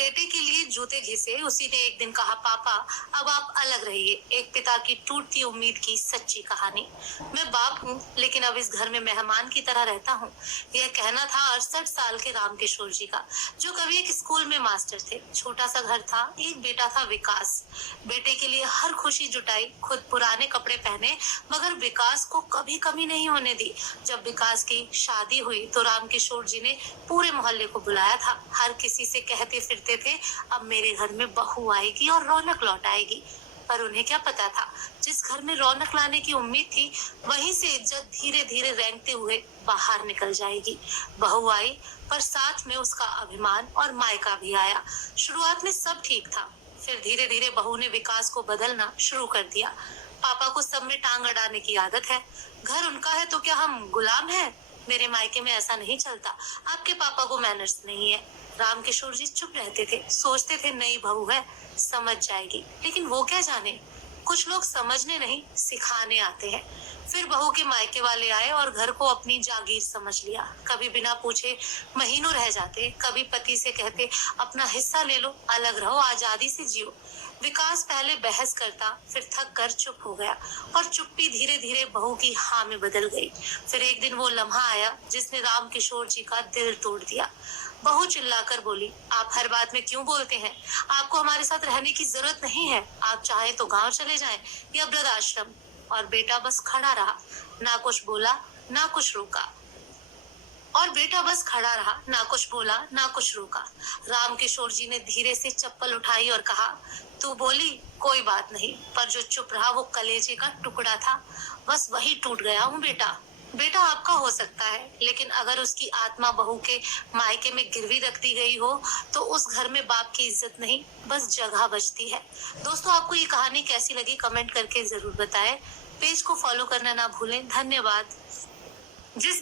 बेटे के लिए जूते घिसे। उसी ने एक दिन कहा, पापा अब आप अलग रहिए। एक पिता की टूटती उम्मीद की सच्ची कहानी। मैं बाप हूँ, लेकिन अब इस घर में मेहमान की तरह रहता हूँ। यह कहना था 68 साल के रामकिशोर जी का, जो कभी एक स्कूल में मास्टर थे। छोटा सा घर था, एक बेटा था विकास। बेटे के लिए हर खुशी जुटाई, खुद पुराने कपड़े पहने, मगर विकास को कभी कमी नहीं होने दी। जब विकास की शादी हुई तो रामकिशोर जी ने पूरे मोहल्ले को बुलाया था। हर किसी से कहते फिरते थे, अब मेरे घर में बहू आएगी और रौनक लौट आएगी। पर उन्हें क्या पता था, जिस घर में रौनक लाने की उम्मीद थी, वहीं से इज्जत धीरे धीरे रेंगते हुए बाहर निकल जाएगी। बहू आई, पर साथ में उसका अभिमान और मायका भी आया। शुरुआत में सब ठीक था, फिर धीरे धीरे बहू ने विकास को बदलना शुरू कर दिया। पापा को सब में टांग अड़ाने की आदत है। घर उनका है तो क्या हम गुलाम हैं? मेरे मायके में ऐसा नहीं चलता। आपके पापा को मैनर्स नहीं है। रामकिशोर जी चुप रहते थे, सोचते थे नई बहू है, समझ जाएगी। लेकिन वो क्या जाने, कुछ लोग समझने नहीं, सिखाने आते हैं। फिर बहू के मायके वाले आए और घर को अपनी जागीर समझ लिया। कभी बिना पूछे महीनों रह जाते, कभी पति से कहते, अपना हिस्सा ले लो, अलग रहो, आजादी से जियो। विकास पहले बहस करता, फिर थक कर चुप हो गया, और चुप्पी धीरे धीरे बहू की हाँ में बदल गई। फिर एक दिन वो लम्हा आया जिसने रामकिशोर जी का दिल तोड़ दिया। बहू चिल्लाकर बोली, आप हर बात में क्यों बोलते हैं? आपको हमारे साथ रहने की जरूरत नहीं है। आप चाहे तो गांव चले जाएं या वृद्धाश्रम। और बेटा बस खड़ा रहा, ना कुछ बोला, ना कुछ रोका। ना कुछ बोला, ना कुछ रोका। रामकिशोर जी ने धीरे से चप्पल उठाई और कहा, तू बोली, कोई बात नहीं, पर जो चुप रहा वो कलेजे का टुकड़ा था। बस वही टूट गया हूँ बेटा। बेटा आपका हो सकता है, लेकिन अगर उसकी आत्मा बहू के मायके में गिरवी रख दी गई हो, तो उस घर में बाप की इज्जत नहीं, बस जगह बचती है। दोस्तों, आपको ये कहानी कैसी लगी कमेंट करके जरूर बताएं। पेज को फॉलो करना ना भूलें। धन्यवाद। जिस